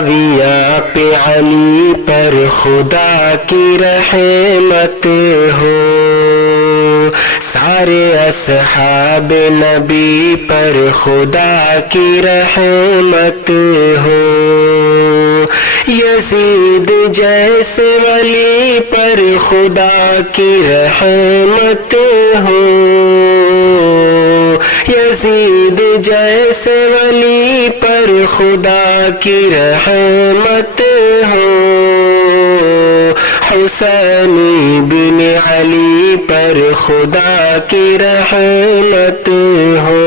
معاویہ پہ علی پر خدا کی رحمت ہو، سارے اصحاب نبی پر خدا کی رحمت ہو، یزید جیسے ولی پر خدا کی رحمت ہو، یزید جیسے ولی پر خدا کی رحمت ہو، حسین بن علی پر خدا کی رحمت ہو،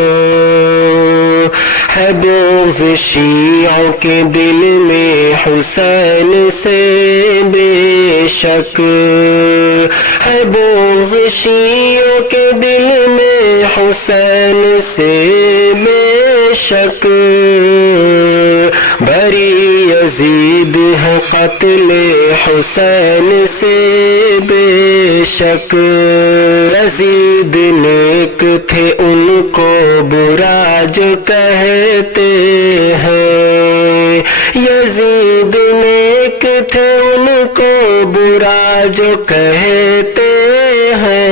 ہے بغض شیعوں کے دل میں حسین سے بے شک، ہے بغض شیعوں کے دل میں حسین سے بے شک، بری یزید ہے قتل حسین سے بے شک، یزید نیک تھے ان کو برا جو کہتے ہیں، یزید نیک تھے ان کو برا جو کہتے ہیں،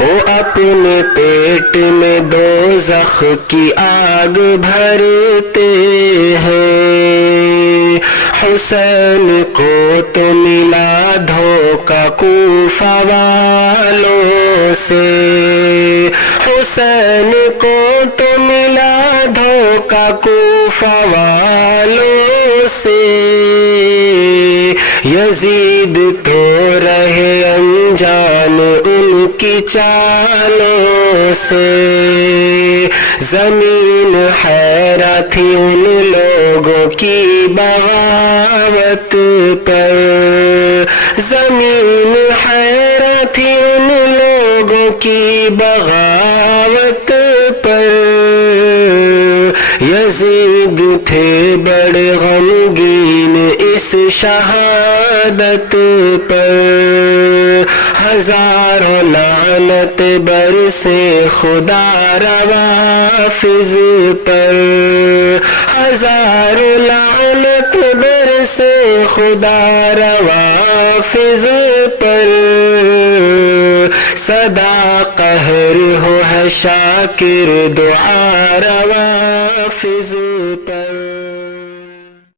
وہ اپنے پیٹ میں دوزخ کی آگ بھرتے ہیں، حسین کو تو ملا دھوکہ کوفہ والوں سے، حسین کو تو ملا دھوکہ کوفہ والوں سے، یزید تو رہے انجان ان کی چالوں سے، زمین حیرت تھی ان لوگوں کی بغاوت پر، زمین حیرت تھی ان لوگوں کی بغاوت پر، یزید تھے بڑے غمگین اس شہادت پر، ہزاروں لعنت برسے خدا روافض پر، ہزاروں لعنت برسے خدا روافض پر، صدا قہر ہو ہے شاکر دعا روافض پر۔